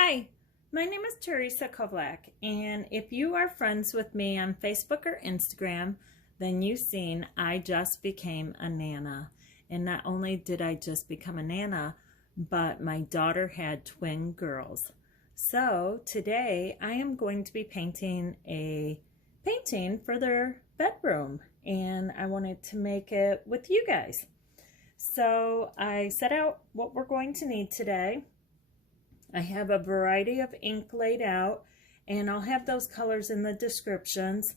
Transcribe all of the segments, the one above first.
Hi, my name is Teresa Kovlak, and if you are friends with me on Facebook or Instagram, then you've seen I just became a Nana. And not only did I just become a Nana, but my daughter had twin girls. So today I am going to be painting a painting for their bedroom, and I wanted to make it with you guys. So I set out what we're going to need today. I have a variety of ink laid out, and I'll have those colors in the descriptions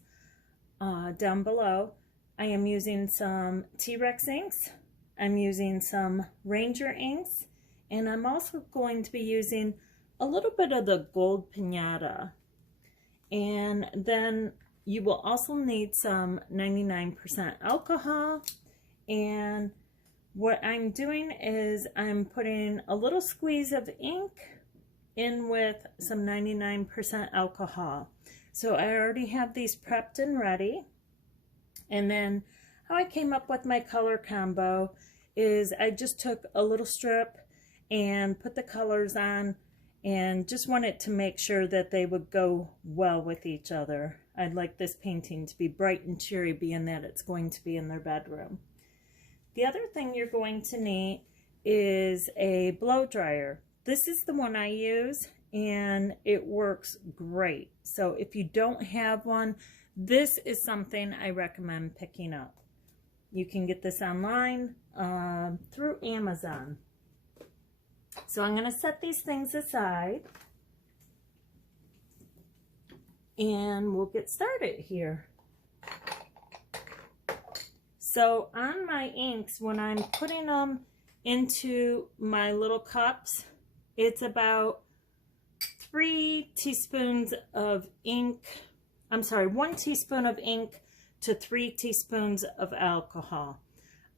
down below. I am using some TREX inks, I'm using some Ranger inks, and I'm also going to be using a little bit of the gold pinata. And then you will also need some 99% alcohol, and what I'm doing is I'm putting a little squeeze of ink in with some 99% alcohol. So I already have these prepped and ready. And then how I came up with my color combo is I just took a little strip and put the colors on and just wanted to make sure that they would go well with each other. I'd like this painting to be bright and cheery, being that it's going to be in their bedroom. The other thing you're going to need is a blow dryer. This is the one I use, and it works great. So if you don't have one, this is something I recommend picking up. You can get this online through Amazon. So I'm going to set these things aside, and we'll get started here. So on my inks, when I'm putting them into my little cups, it's about 3 teaspoons of ink. I'm sorry, 1 teaspoon of ink to 3 teaspoons of alcohol.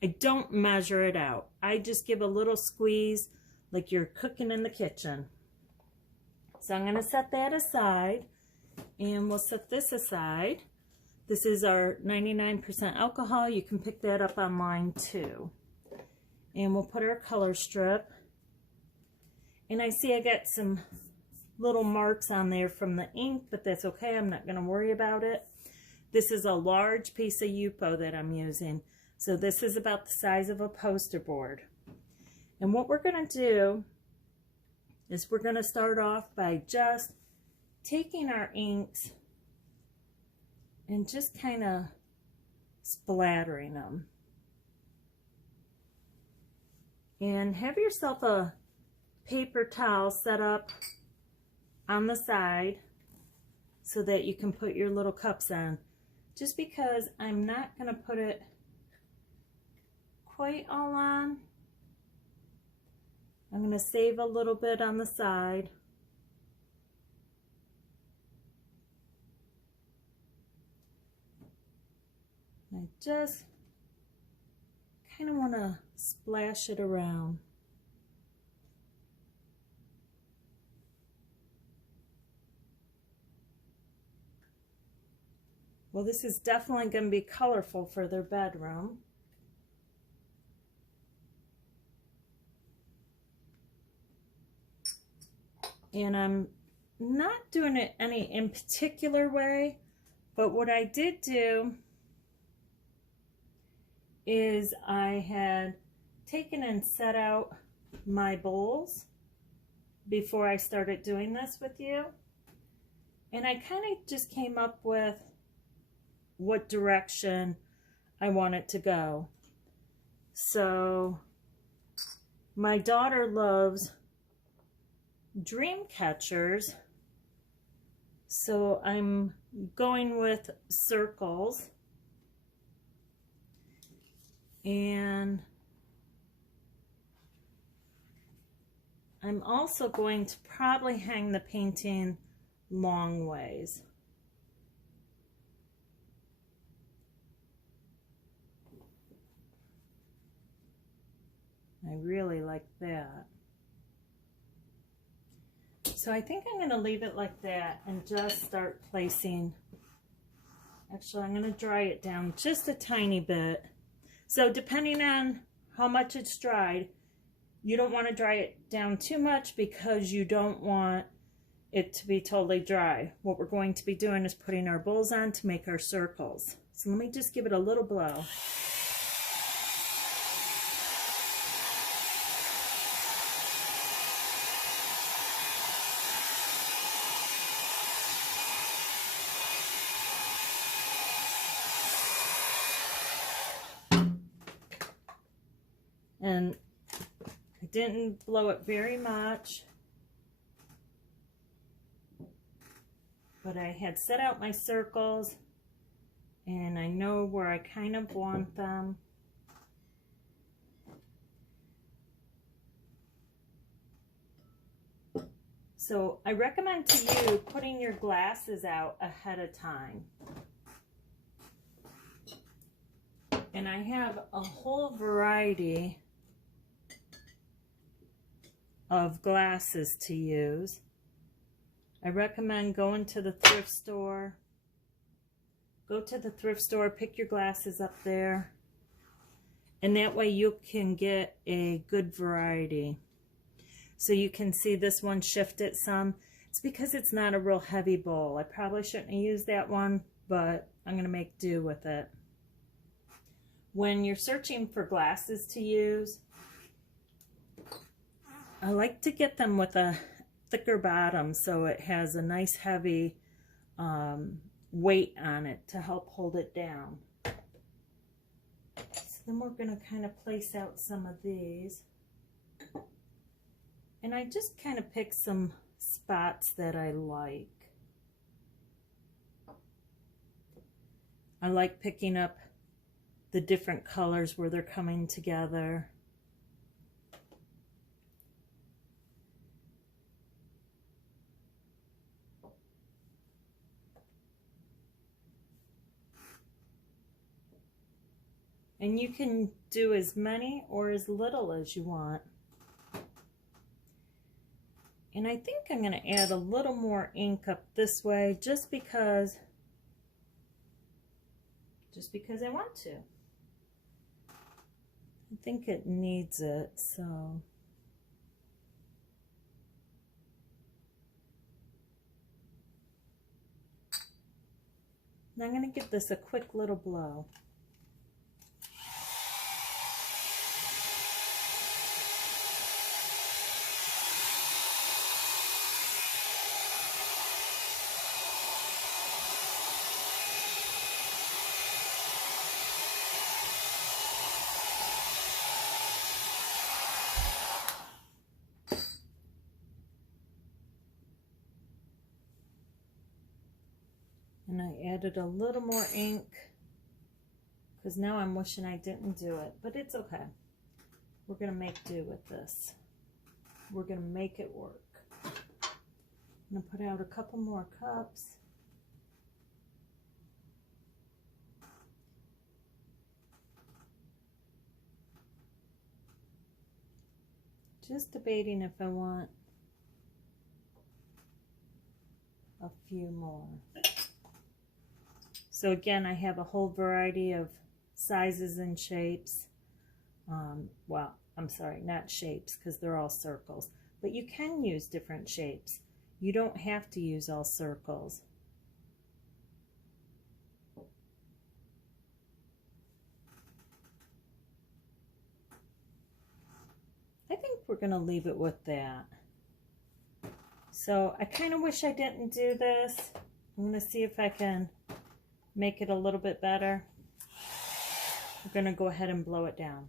I don't measure it out. I just give a little squeeze like you're cooking in the kitchen. So I'm going to set that aside, and we'll set this aside. This is our 99% alcohol. You can pick that up online too. And we'll put our color strip. And I see I got some little marks on there from the ink, but that's okay. I'm not going to worry about it. This is a large piece of Yupo that I'm using. So this is about the size of a poster board. And what we're going to do is we're going to start off by just taking our inks and just kind of splattering them. And have yourself a paper towel set up on the side so that you can put your little cups on. Just because I'm not going to put it quite all on, I'm going to save a little bit on the side. I just kind of want to splash it around. Well, this is definitely going to be colorful for their bedroom. And I'm not doing it any in particular way, but what I did do is I had taken and set out my bowls before I started doing this with you. And I kind of just came up with what direction I want it to go. So my daughter loves dream catchers, so I'm going with circles, and I'm also going to probably hang the painting long ways. I really like that. So I think I'm going to leave it like that and just start placing. Actually, I'm going to dry it down just a tiny bit. So depending on how much it's dried, You don't want to dry it down too much because you don't want it to be totally dry. What we're going to be doing is putting our bowls on to make our circles. So let me just give it a little blow. And I didn't blow it very much, but I had set out my circles and I know where I kind of want them. So I recommend to you putting your glasses out ahead of time. And I have a whole variety of glasses to use. I recommend going to the thrift store. Go to the thrift store, pick your glasses up there, and that way you can get a good variety. So you can see this one shifted some. It's because it's not a real heavy bowl. I probably shouldn't have used that one, but I'm going to make do with it. When you're searching for glasses to use, I like to get them with a thicker bottom so it has a nice heavy weight on it to help hold it down. So then we're going to kind of place out some of these. And I just kind of pick some spots that I like. I like picking up the different colors where they're coming together. And you can do as many or as little as you want. And I think I'm going to add a little more ink up this way just because I want to. I think it needs it, so. Now I'm going to give this a quick little blow. And I added a little more ink because now I'm wishing I didn't do it, but it's okay. We're going to make do with this. We're going to make it work. I'm going to put out a couple more cups. Just debating if I want a few more. So again, I have a whole variety of sizes and shapes. Well, I'm sorry, not shapes because they're all circles. But you can use different shapes. You don't have to use all circles. I think we're going to leave it with that. So I kind of wish I didn't do this. I'm going to see if I can make it a little bit better. We're going to go ahead and blow it down.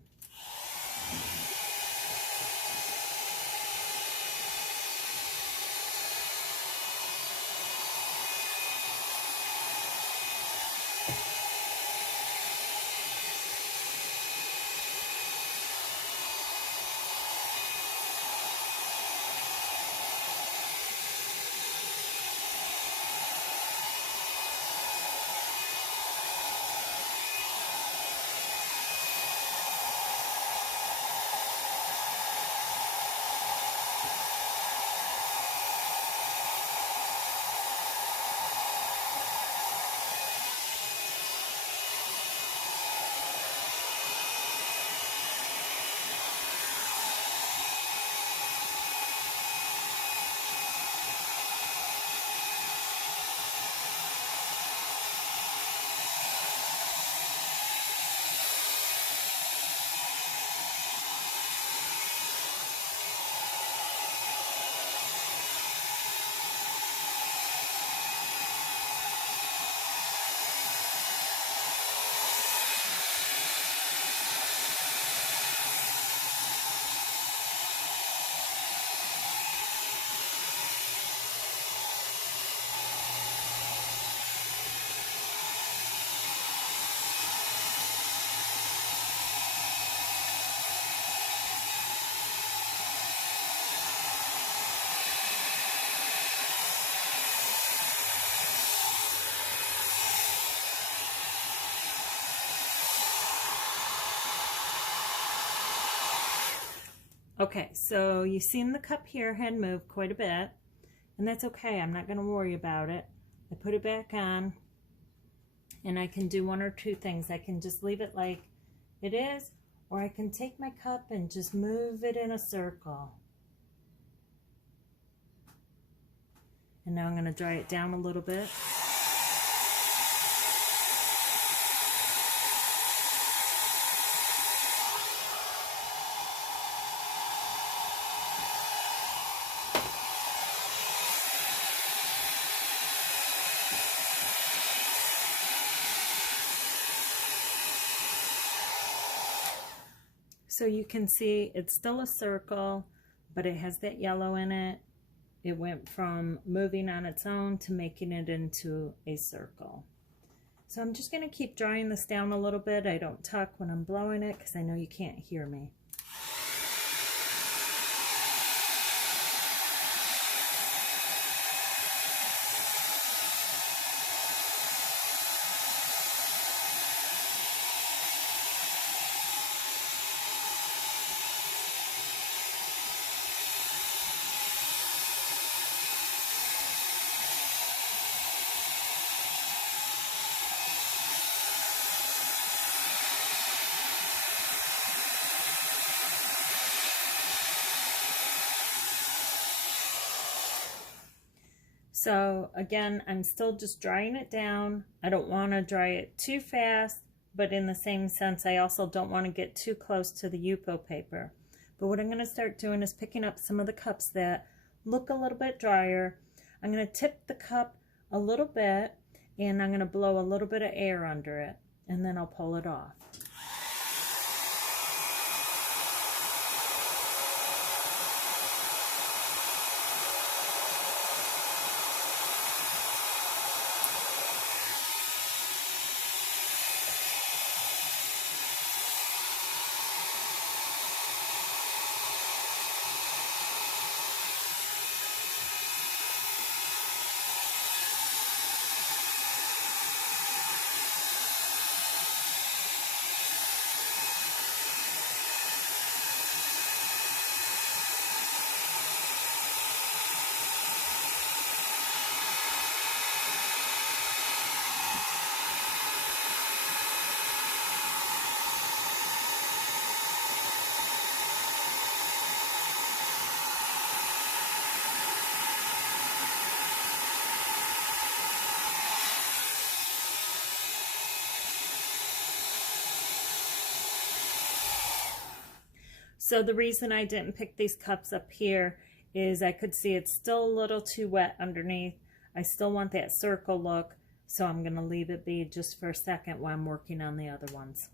Okay, so you've seen the cup here had moved quite a bit, and that's okay. I'm not going to worry about it. I put it back on, and I can do one or two things. I can just leave it like it is, or I can take my cup and just move it in a circle. And now I'm going to dry it down a little bit. So you can see it's still a circle, but it has that yellow in it. It went from moving on its own to making it into a circle. So I'm just going to keep drying this down a little bit. I don't talk when I'm blowing it because I know you can't hear me. So again, I'm still just drying it down. I don't want to dry it too fast, but in the same sense, I also don't want to get too close to the Yupo paper. But what I'm going to start doing is picking up some of the cups that look a little bit drier. I'm going to tip the cup a little bit, and I'm going to blow a little bit of air under it, and then I'll pull it off. So the reason I didn't pick these cups up here is I could see it's still a little too wet underneath. I still want that circle look, so I'm going to leave it be just for a second while I'm working on the other ones.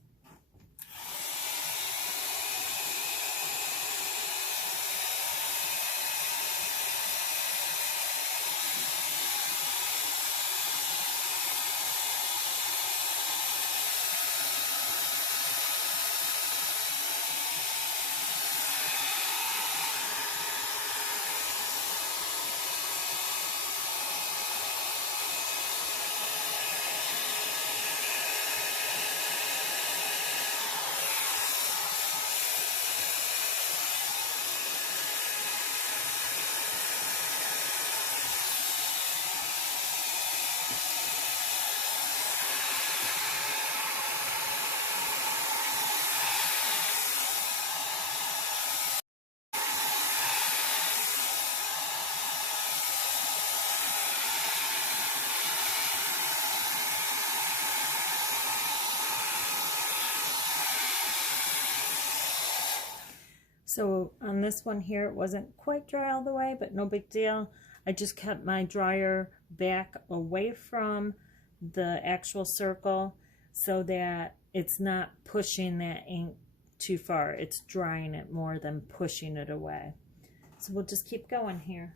So on this one here, it wasn't quite dry all the way, but no big deal. I just kept my dryer back away from the actual circle so that it's not pushing that ink too far. It's drying it more than pushing it away. So we'll just keep going here.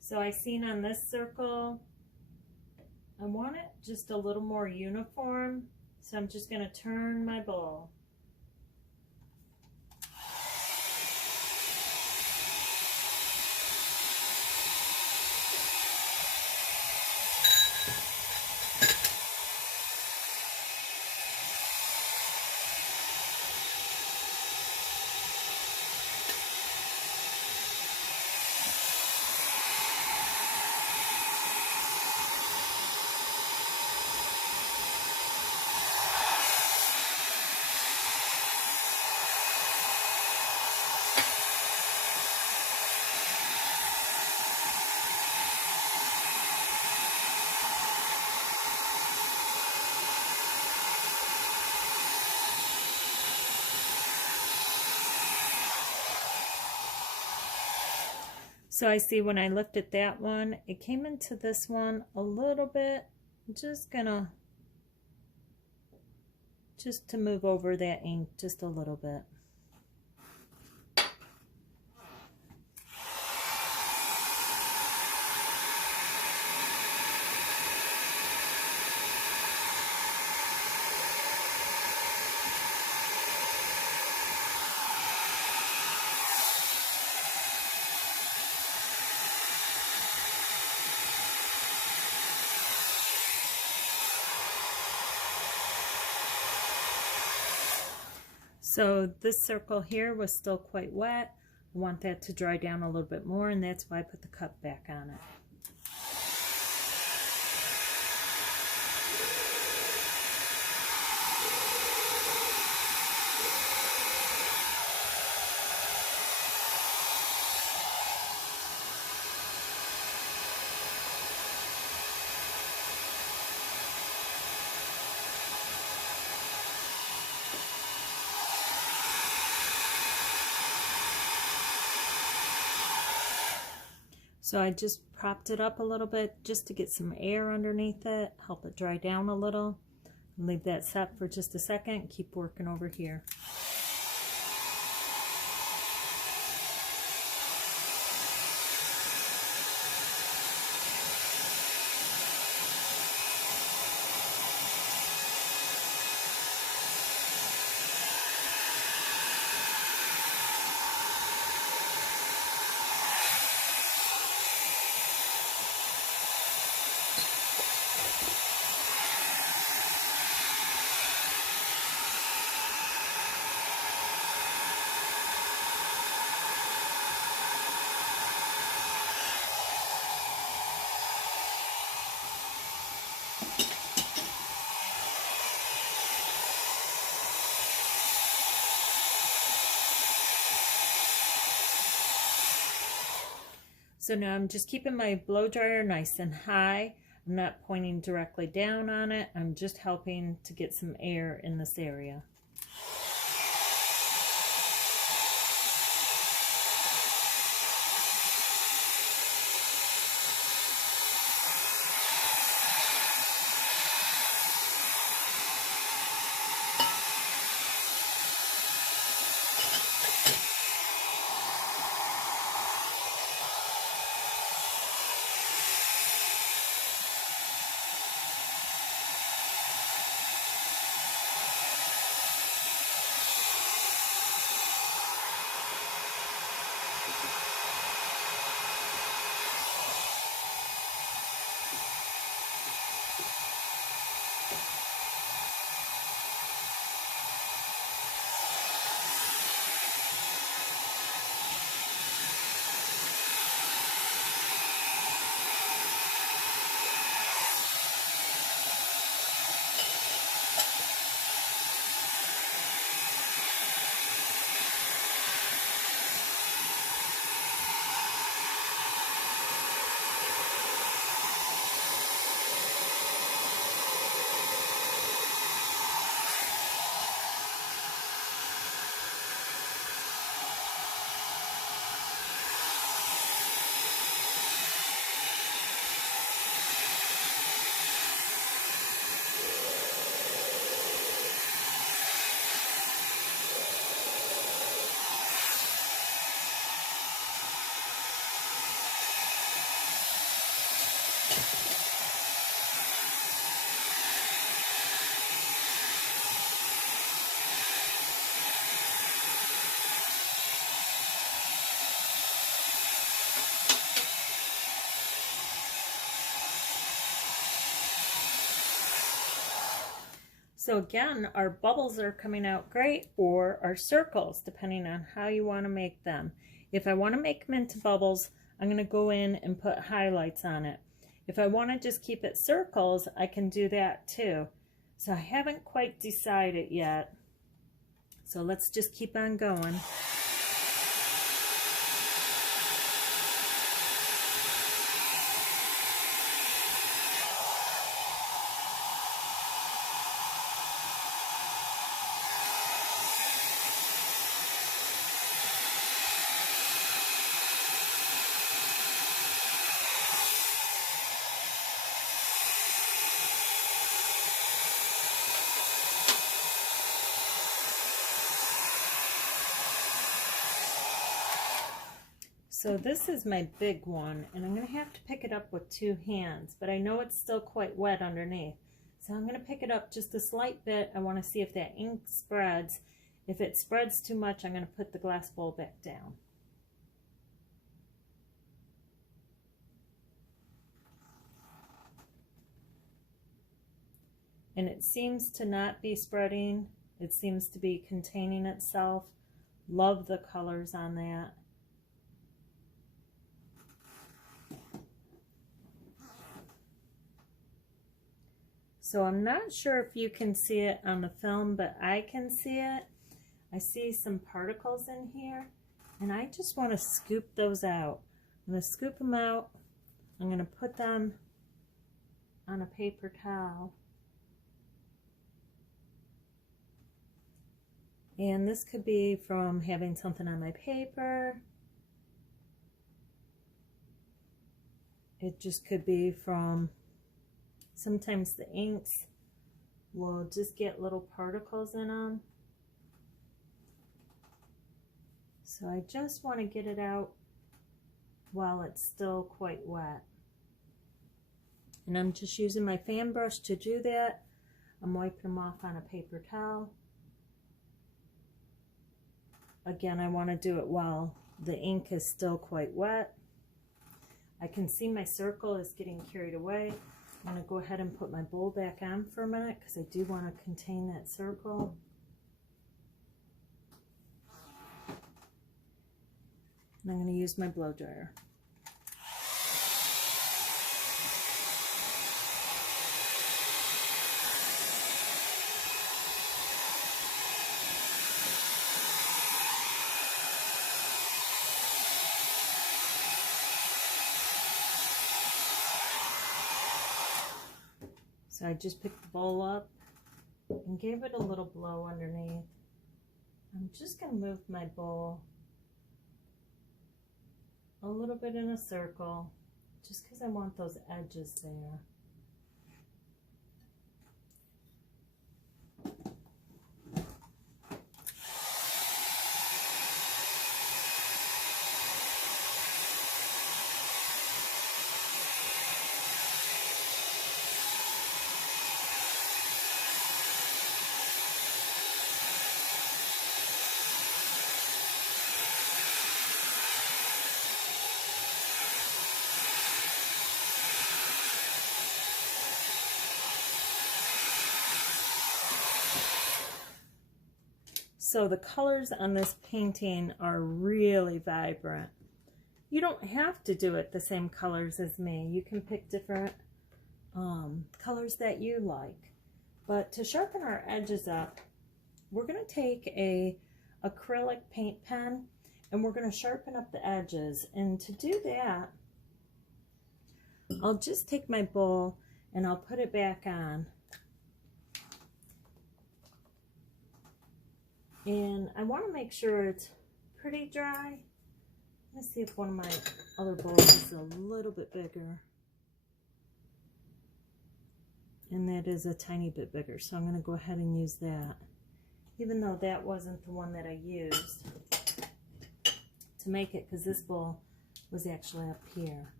So I seen on this circle, I want it just a little more uniform, so I'm just going to turn my bowl. So I see when I lifted that one, it came into this one a little bit. I'm just gonna, just to move over that ink just a little bit. So this circle here was still quite wet. I want that to dry down a little bit more, and that's why I put the cup back on it. So I just propped it up a little bit just to get some air underneath it, help it dry down a little. Leave that set for just a second, keep working over here. So now I'm just keeping my blow dryer nice and high. I'm not pointing directly down on it. I'm just helping to get some air in this area. So again, our bubbles are coming out great, or our circles, depending on how you want to make them. If I want to make them into bubbles, I'm going to go in and put highlights on it. If I want to just keep it circles, I can do that too. So I haven't quite decided yet. So let's just keep on going. So this is my big one, and I'm going to have to pick it up with 2 hands, but I know it's still quite wet underneath. So I'm going to pick it up just a slight bit. I want to see if that ink spreads. If it spreads too much, I'm going to put the glass bowl back down. And it seems to not be spreading. It seems to be containing itself. Love the colors on that. So I'm not sure if you can see it on the film, but I can see it. I see some particles in here, and I just want to scoop those out. I'm going to scoop them out. I'm going to put them on a paper towel. And this could be from having something on my paper. It just could be from, sometimes the inks will just get little particles in them. So I just want to get it out while it's still quite wet. And I'm just using my fan brush to do that. I'm wiping them off on a paper towel. Again, I want to do it while the ink is still quite wet. I can see my circle is getting carried away. I'm going to go ahead and put my bowl back on for a minute because I do want to contain that circle. And I'm going to use my blow dryer. So I just picked the bowl up and gave it a little blow underneath. I'm just going to move my bowl a little bit in a circle just because I want those edges there. So the colors on this painting are really vibrant. You don't have to do it the same colors as me. You can pick different colors that you like. But to sharpen our edges up, we're going to take a acrylic paint pen and we're going to sharpen up the edges. And to do that, I'll just take my bowl and I'll put it back on. And I want to make sure it's pretty dry. Let's see if one of my other bowls is a little bit bigger. And that is a tiny bit bigger, so I'm going to go ahead and use that. Even though that wasn't the one that I used to make it, because this bowl was actually up here.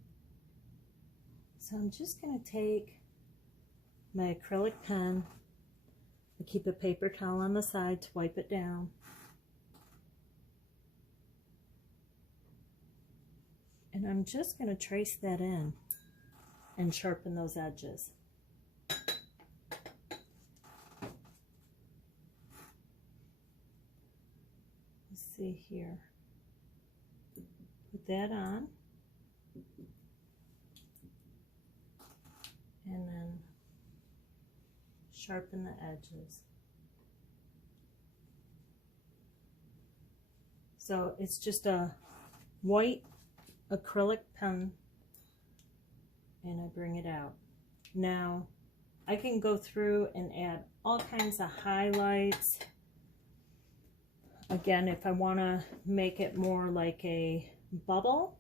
So I'm just going to take my acrylic pen. I keep a paper towel on the side to wipe it down. And I'm just going to trace that in and sharpen those edges. see here. Put that on. And then sharpen the edges. So it's just a white acrylic pen, and I bring it out. Now I can go through and add all kinds of highlights. Again, if I want to make it more like a bubble,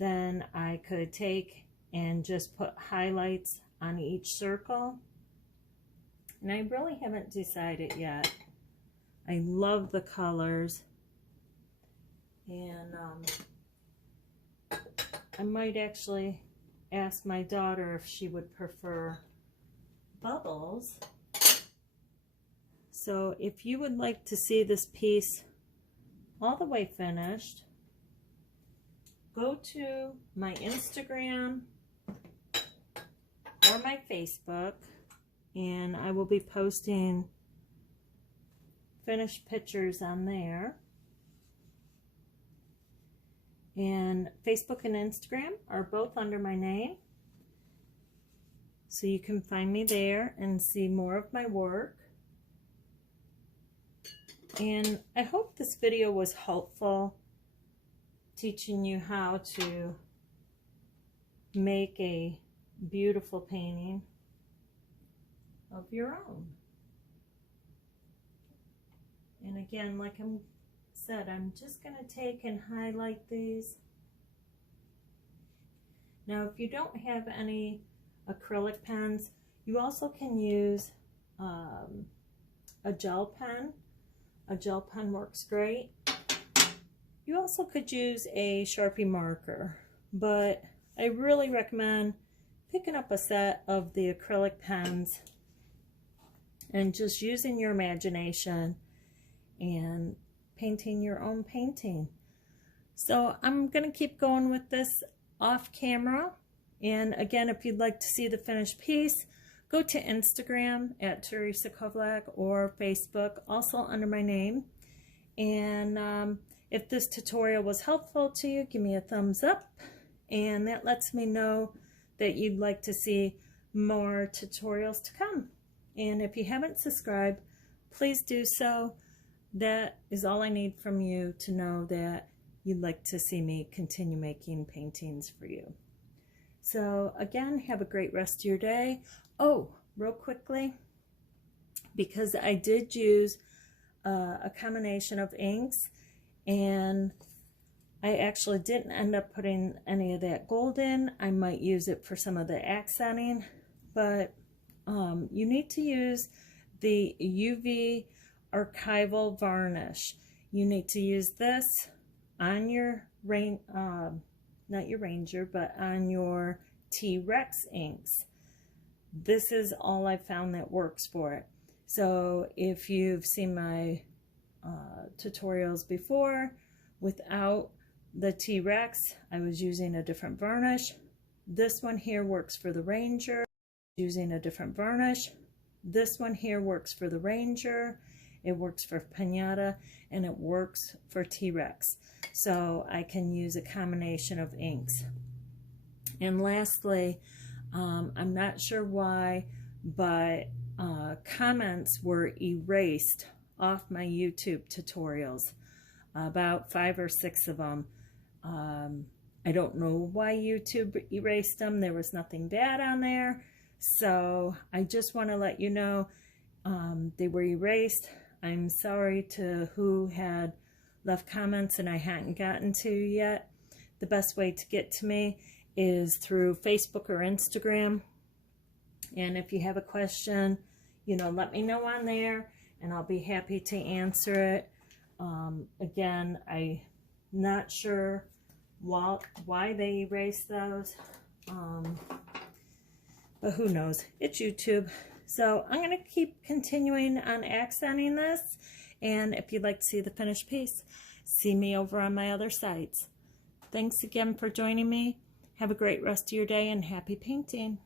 then I could take and just put highlights on each circle. And I really haven't decided yet. I love the colors. And I might actually ask my daughter if she would prefer bubbles. So if you would like to see this piece all the way finished, go to my Instagram or my Facebook, and I will be posting finished pictures on there. And Facebook and Instagram are both under my name, so you can find me there and see more of my work. And I hope this video was helpful, teaching you how to make a beautiful painting of your own. And again, like I said, I'm just going to take and highlight these. Now, if you don't have any acrylic pens, you also can use a gel pen. A gel pen works great. You also could use a Sharpie marker, but I really recommend picking up a set of the acrylic pens and just using your imagination and painting your own painting. So I'm going to keep going with this off camera. And again, if you'd like to see the finished piece, go to Instagram at Teresa Kovlak or Facebook, also under my name. And if this tutorial was helpful to you, give me a thumbs up. And that lets me know that you'd like to see more tutorials to come. And if you haven't subscribed, please do so. That is all I need from you to know that you'd like to see me continue making paintings for you. So again, have a great rest of your day. Oh, real quickly, because I did use a combination of inks, and I actually didn't end up putting any of that gold in. I might use it for some of the accenting, but you need to use the UV Archival Varnish. You need to use this on your not your Ranger, but on your TREX inks. This is all I found that works for it. So if you've seen my tutorials before without the TREX, I was using a different varnish. This one here works for the Ranger, using a different varnish. This one here works for the Ranger, it works for Pinata, and it works for TREX. So I can use a combination of inks. And lastly, I'm not sure why, but comments were erased off my YouTube tutorials, about 5 or 6 of them. I don't know why YouTube erased them. There was nothing bad on there. So I just want to let you know they were erased. I'm sorry to who had left comments and I hadn't gotten to yet. The best way to get to me is through Facebook or Instagram. And if you have a question, you know, let me know on there and I'll be happy to answer it. Again, I'm not sure why they erased those, but who knows? It's YouTube. So I'm going to keep continuing on accenting this, and if you'd like to see the finished piece, see me over on my other sites. Thanks again for joining me. Have a great rest of your day and happy painting.